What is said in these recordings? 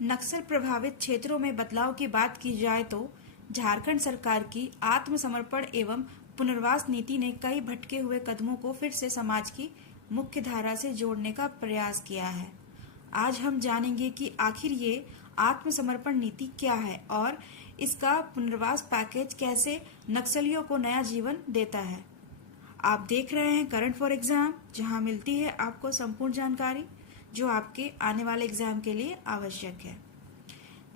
नक्सल प्रभावित क्षेत्रों में बदलाव की बात की जाए तो झारखंड सरकार की आत्मसमर्पण एवं पुनर्वास नीति ने कई भटके हुए कदमों को फिर से समाज की मुख्य धारा से जोड़ने का प्रयास किया है। आज हम जानेंगे कि आखिर ये आत्मसमर्पण नीति क्या है और इसका पुनर्वास पैकेज कैसे नक्सलियों को नया जीवन देता है। आप देख रहे हैं करंट फॉर एग्जाम, जहां मिलती है आपको संपूर्ण जानकारी जो आपके आने वाले एग्जाम के लिए आवश्यक है।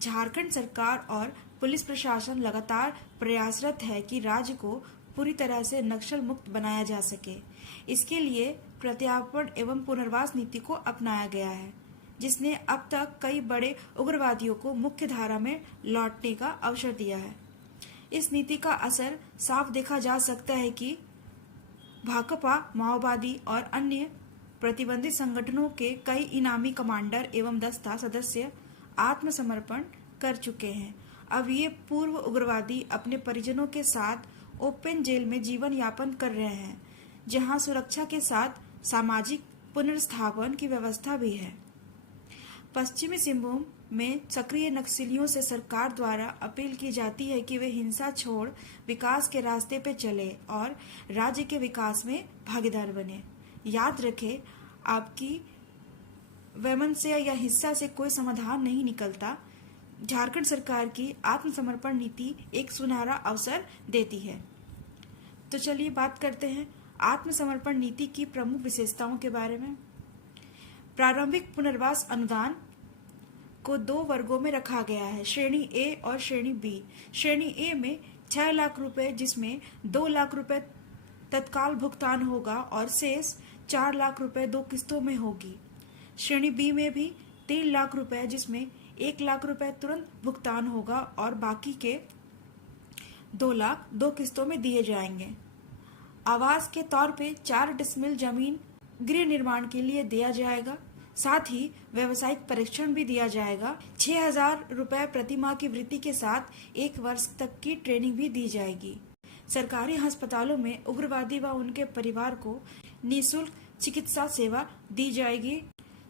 झारखंड सरकार और पुलिस प्रशासन लगातार प्रयासरत है कि राज्य को पूरी तरह से नक्सल मुक्त बनाया जा सके। इसके लिए प्रत्यार्पण एवं पुनर्वास नीति को अपनाया गया है, जिसने अब तक कई बड़े उग्रवादियों को मुख्य धारा में लौटने का अवसर दिया है। इस नीति का असर साफ देखा जा सकता है कि भाकपा, माओवादी और अन्य प्रतिबंधित संगठनों के कई इनामी कमांडर एवं दस्ता सदस्य आत्मसमर्पण कर चुके हैं। अब ये पूर्व उग्रवादी अपने परिजनों के साथ ओपन जेल में जीवन यापन कर रहे हैं, जहां सुरक्षा के साथ सामाजिक पुनर्स्थापन की व्यवस्था भी है। पश्चिमी सिंहभूम में सक्रिय नक्सलियों से सरकार द्वारा अपील की जाती है कि वे हिंसा छोड़ विकास के रास्ते पे चले और राज्य के विकास में भागीदार बने। याद रखें, आपकी वैमनस्य या हिंसा से कोई समाधान नहीं निकलता। झारखंड सरकार की आत्मसमर्पण नीति एक सुनहरा अवसर देती है। तो चलिए बात करते हैं आत्मसमर्पण नीति की प्रमुख विशेषताओं के बारे में। प्रारंभिक पुनर्वास अनुदान को 2 वर्गों में रखा गया है, श्रेणी ए और श्रेणी बी। श्रेणी ए में 6 लाख रुपए, जिसमें 2 लाख रुपए तत्काल भुगतान होगा और शेष 4 लाख रुपए 2 किस्तों में होगी। श्रेणी बी में भी 3 लाख रुपए, जिसमें 1 लाख रुपए तुरंत भुगतान होगा और बाकी के 2 लाख 2 किस्तों में दिए जाएंगे। आवास के तौर पे 4 डिसमिल जमीन गृह निर्माण के लिए दिया जाएगा। साथ ही व्यवसायिक परीक्षण भी दिया जाएगा। 6,000 रुपए प्रति माह की वृत्ति के साथ 1 वर्ष तक की ट्रेनिंग भी दी जाएगी। सरकारी अस्पतालों में उग्रवादी व उनके परिवार को निःशुल्क चिकित्सा सेवा दी जाएगी।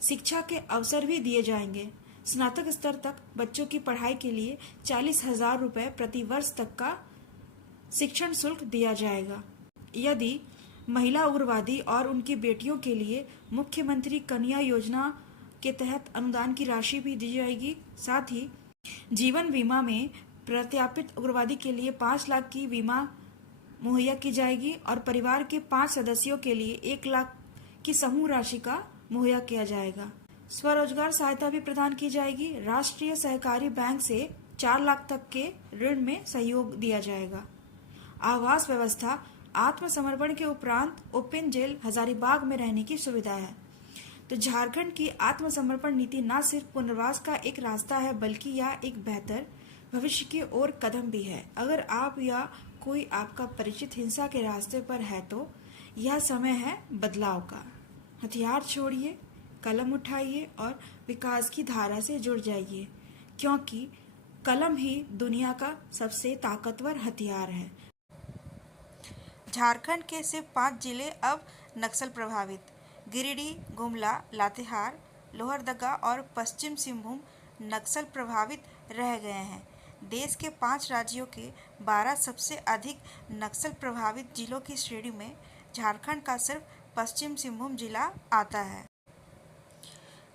शिक्षा के अवसर भी दिए जाएंगे। स्नातक स्तर तक बच्चों की पढ़ाई के लिए 40,000 रुपए प्रति वर्ष तक का शिक्षण शुल्क दिया जाएगा। यदि महिला उग्रवादी और उनकी बेटियों के लिए मुख्यमंत्री कन्या योजना के तहत अनुदान की राशि भी दी जाएगी। साथ ही जीवन बीमा में प्रत्यार्पित उग्रवादी के लिए 5 लाख की बीमा मुहैया की जाएगी और परिवार के 5 सदस्यों के लिए 1 लाख की समूह राशि का मुहैया किया जाएगा। स्वरोजगार सहायता भी प्रदान की जाएगी। राष्ट्रीय सहकारी बैंक से 4 लाख तक के ऋण में सहयोग दिया जाएगा। आवास व्यवस्था, आत्मसमर्पण के उपरांत ओपन जेल हजारीबाग में रहने की सुविधा है। तो झारखंड की आत्मसमर्पण नीति न सिर्फ पुनर्वास का एक रास्ता है, बल्कि यह एक बेहतर भविष्य की ओर कदम भी है। अगर आप या कोई आपका परिचित हिंसा के रास्ते पर है तो यह समय है बदलाव का। हथियार छोड़िए, कलम उठाइए और विकास की धारा से जुड़ जाइए, क्योंकि कलम ही दुनिया का सबसे ताकतवर हथियार है। झारखंड के सिर्फ 5 जिले अब नक्सल प्रभावित। गिरिडीह, गुमला, लातेहार, लोहरदगा और पश्चिम सिंहभूम नक्सल प्रभावित रह गए हैं। देश के 5 राज्यों के 12 सबसे अधिक नक्सल प्रभावित जिलों की श्रेणी में झारखंड का सिर्फ पश्चिम सिंहभूम जिला आता है।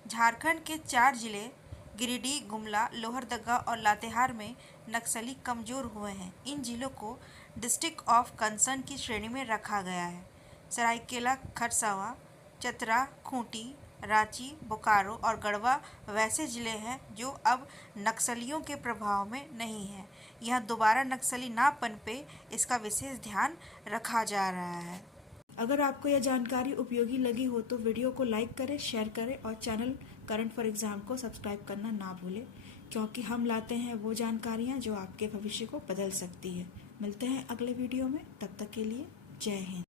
झारखंड के 4 जिले गिरिडीह, गुमला, लोहरदगा और लातेहार में नक्सली कमजोर हुए हैं। इन जिलों को डिस्ट्रिक्ट ऑफ कंसर्न की श्रेणी में रखा गया है। सरायकेला, खरसावां, चतरा, खूंटी, रांची, बोकारो और गढ़वा वैसे जिले हैं जो अब नक्सलियों के प्रभाव में नहीं हैं। यह दोबारा नक्सली ना पनपे, इसका विशेष ध्यान रखा जा रहा है। अगर आपको यह जानकारी उपयोगी लगी हो तो वीडियो को लाइक करें, शेयर करें और चैनल करंट फॉर एग्जाम को सब्सक्राइब करना ना भूलें, क्योंकि हम लाते हैं वो जानकारियाँ जो आपके भविष्य को बदल सकती है। मिलते हैं अगले वीडियो में, तब तक के लिए जय हिंद।